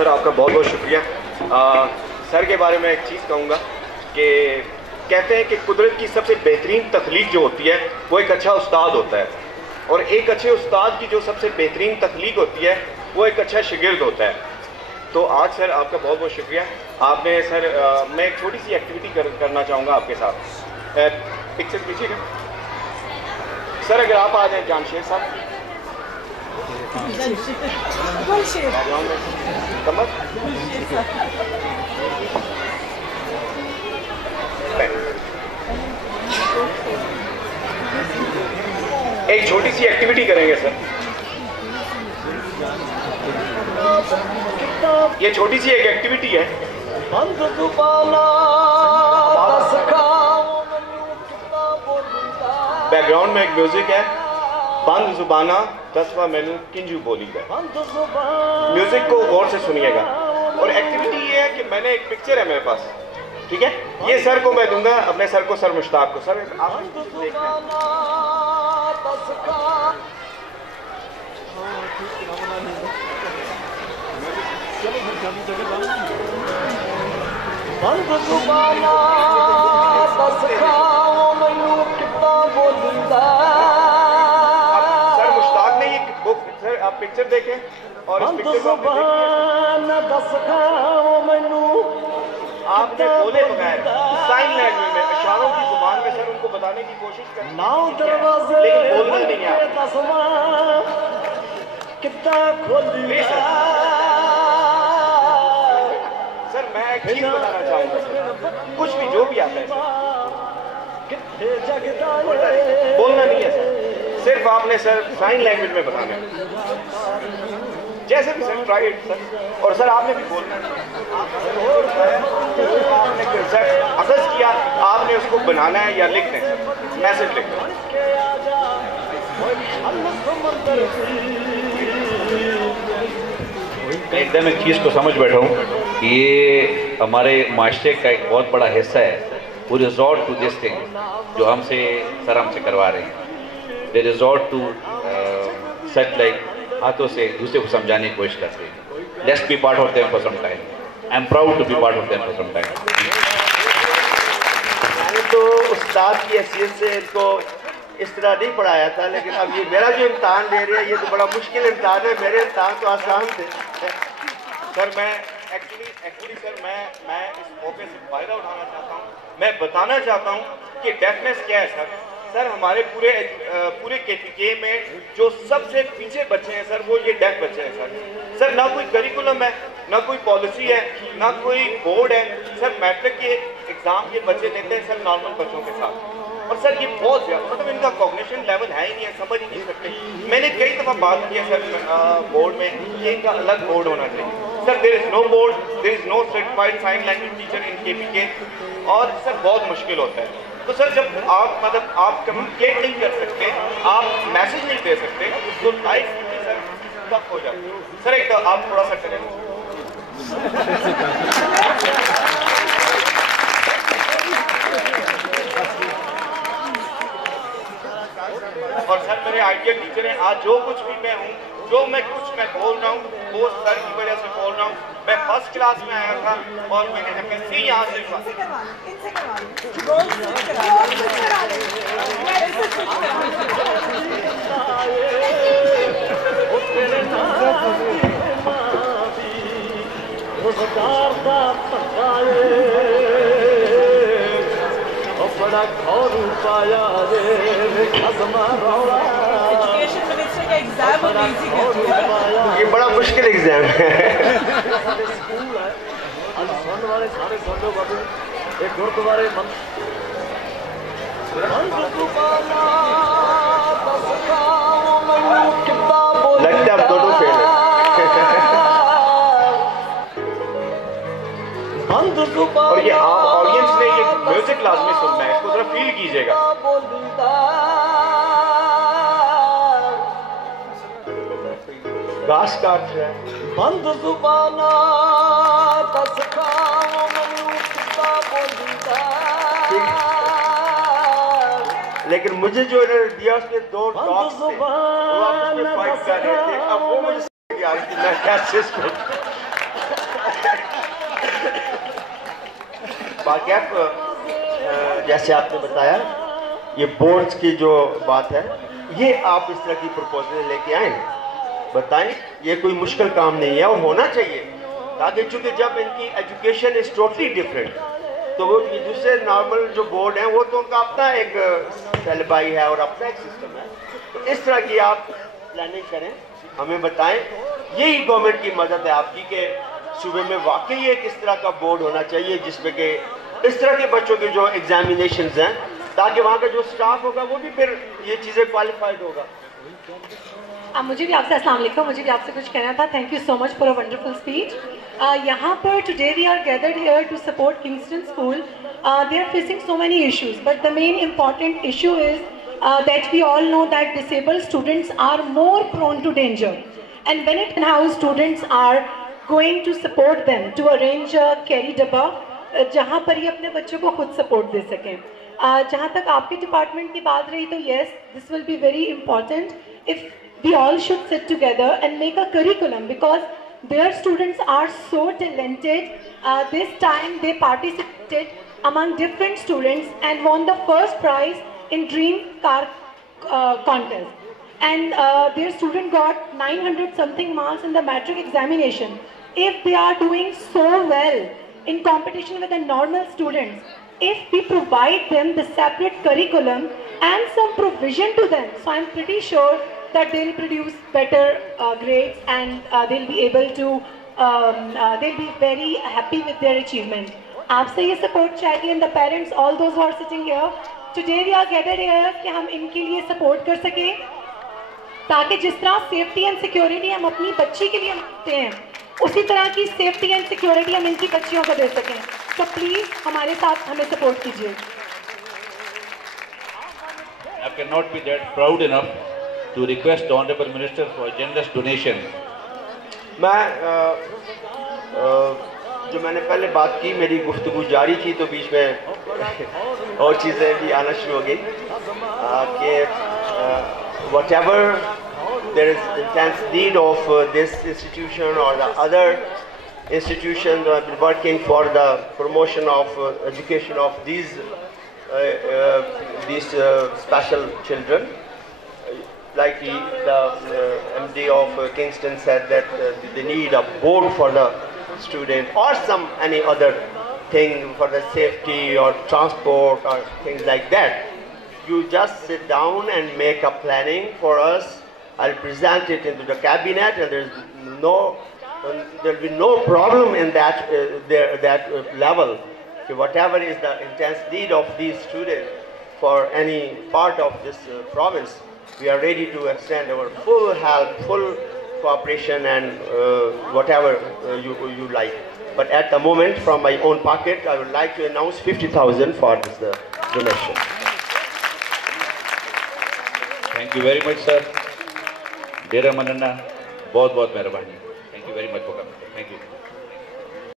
Sir आपका बहुत बहुत शुक्रिया। सर के बारे में एक चीज़ कहूँगा कि कहते हैं कि कुदरत की सबसे बेहतरीन तख्लीक जो होती है वो एक अच्छा उस्ताद होता है, और एक अच्छे उस्ताद की जो सबसे बेहतरीन तख्लीक होती है वो एक अच्छा शागिर्द होता है। तो आज सर आपका बहुत बहुत शुक्रिया। आपने सर मैं एक छोटी सी एक्टिविटी करना चाहूँगा आपके साथ। पिक्चर खींचिएगा सर, अगर आप आ जाए जानशेर साहब। एक छोटी सी एक्टिविटी करेंगे सर। ये छोटी सी एक एक्टिविटी है। बैकग्राउंड में एक म्यूजिक है, बंद जुबाना दसवा मैनू किंजू बोली का। म्यूजिक को गौर से सुनिएगा। और एक्टिविटी ये है कि मैंने एक पिक्चर है मेरे पास, ठीक है, ये सर को मैं दूंगा, अपने सर को, सर मुश्ताक को। सर आप सर मुश्ताक ने ये बुक, सर आप पिक्चर देखें और इस पिक्चर को आपने बोले बगैर साइन लैंग्वेज में, इशारों की जुबान में सर उनको बताने की कोशिश करें, लेकिन बोलना नहीं है। सर मैं एक चीज बताना चाहूंगा सर, कुछ भी जो भी आता है सर, बोलना नहीं है सर, सिर्फ आपने सर साइन लैंग्वेज में बताना है, जैसे भी सर ट्राई इट सर। और सर आपने भी बोलना है, आपने सर अखज़ किया, आपने उसको बनाना है या लिखना है सर, मैसेज लिखना है। एकदम एक चीज़ को समझ बैठा हूँ, ये हमारे माशरे का एक बहुत बड़ा हिस्सा है। वो रिजॉर्ट टू दिस थिंग जो सर हमसे करवा रहे हैं, they resort to such like हाथों से दूसरे को समझाने की कोशिश करते हैं। Let's be part of them for some time. I am proud to be part of them for some time. मैंने तो उस्ताद की हैसियत से इनको इस तरह नहीं पढ़ाया था, लेकिन अब ये मेरा जो इम्तहान ले रहे हैं ये तो बड़ा मुश्किल इम्तहान है, मेरे इम्तहान तो आसान थे। सर मैं एक्चुअली सर मैं इस मौके से फ़ायदा उठाना चाहता हूँ, मैं बताना चाहता हूँ कि डेफनेस क्या है सर। सर हमारे पूरे KPK में जो सबसे पीछे बच्चे हैं सर, वो ये डेफ बच्चे हैं सर। सर ना कोई करिकुलम है, ना कोई पॉलिसी है, ना कोई बोर्ड है सर। मैट्रिक के एग्ज़ाम ये बच्चे देते हैं सर नॉर्मल बच्चों के साथ, और सर ये बहुत ज़्यादा, मतलब इनका कॉग्निशन लेवल है ही नहीं है, समझ ही नहीं सकते। मैंने कई दफ़ा बात की है सर बोर्ड में कि इनका अलग बोर्ड होना चाहिए sir. There is no board, there is no certified sign language teacher in KPK, और सर बहुत मुश्किल होता है। तो सर जब आप कम्युनिकेट नहीं कर सकते, आप मैसेज नहीं दे सकते, तो लाइफ सर टफ हो जाती है सर। एक तो आप थोड़ा सा करें। और सर मेरे आइडियल टीचर हैं। आज जो कुछ भी मैं हूँ, जो मैं बोल रहा हूँ, वो सर की वजह से बोल रहा हूँ। मैं फर्स्ट क्लास में आया था और मैंने MSc यहाँ से बड़ा घर पाया रे खसमा रौला। एजुकेशन मिनिस्टर का एग्जाम और इजी कर दिया। ये बड़ा मुश्किल एग्जाम है। स्कूल है, आज सुनने वाले सारे सुनो बाबू, एक गुरुद्वारे मन लगता है दोनों फेल है। और ये ऑडियंस ने ये म्यूजिक लाजमी सुनना है, इसको जरा फील कीजिएगा। घास काट रहा है। बंद जुबाना लेकिन मुझे जो इन्होंने दिया उसके 2 डॉग्स थे, वो आपस में फाइट कर रहे थे। अब वो मुझे आ रही थी, मैं कैसे इसको वाकफ जैसे आपने बताया ये बोर्ड्स की जो बात है, ये आप इस तरह की प्रपोजल लेके आए, बताएं, ये कोई मुश्किल काम नहीं है और होना चाहिए, ताकि चूंकि जब इनकी एजुकेशन इज टोटली डिफरेंट, तो वो दूसरे नॉर्मल जो बोर्ड हैं वो तो उनका अपना एक सेलेबाई है और अपना एक सिस्टम है, तो इस तरह की आप प्लानिंग करें, हमें बताएं। यही गवर्नमेंट की मदद है आपकी कि सूबे में वाकई एक इस तरह का बोर्ड होना चाहिए जिसमें कि इस तरह के बच्चों के जो एग्जामिनेशंस हैं, ताकि वहाँ का जो स्टाफ होगा वो भी फिर ये चीज़ें क्वालिफाइड होगा। मुझे भी आपसे अस्सलाम वालेकुम, मुझे भी आपसे कुछ कहना था। Thank you so much for a wonderful speech. यहाँ पर today we are gathered here to support Kingston school. They are facing so many issues, but the main important issue is that we all know that disabled students are more prone to danger, and when it house students are going to support them to arrange a carry dabba जहाँ पर ये अपने बच्चों को खुद support दे सकें। जहाँ तक आपके डिपार्टमेंट की बात रही तो yes, this will be very important if we all should sit together and make a curriculum because their students are so talented. This time they participated among different students and won the first prize in Dream Car contest, and their student got 900 something marks in the matric examination. If they are doing so well in competition with the normal students, if we provide them the separate curriculum and some provision to them, so I'm pretty sure that they'll produce better grades and they'll be able to they'll be very happy with their achievement. आपसे ये support चाहिए, and the parents, all those who are sitting here, today we are gathered here कि हम इनके लिए support कर सकें, ताकि जिस तरह safety and security हम अपनी बच्ची के लिए मांगते हैं, उसी तरह की safety and security हम इनकी बच्चियों को दे सकें। तो प्लीज़ हमारे साथ हमें support कीजिए। I cannot be that proud enough to request the Honorable Minister for a generous donation. मैं जो मैंने पहले बात की, मेरी गुफ्तगू जारी थी तो बीच में और चीज़ें भी आना शुरू हो गई कि whatever there is intense need of this institution or the other institution working for the promotion of education of these special children. Like the MD of Kingston said that they need a board for the student or any other thing for the safety or transport or things like that. You just sit down and make a planning for us. I'll present it into the cabinet, and there'll be no problem in that level. So whatever is the intense need of these students for any part of this province, we are ready to extend our full help, full cooperation, and whatever you like. But at the moment, from my own pocket, I would like to announce 50,000 for this donation. Thank you very much, sir. Dera Manana, बहुत बहुत मेहरबानी।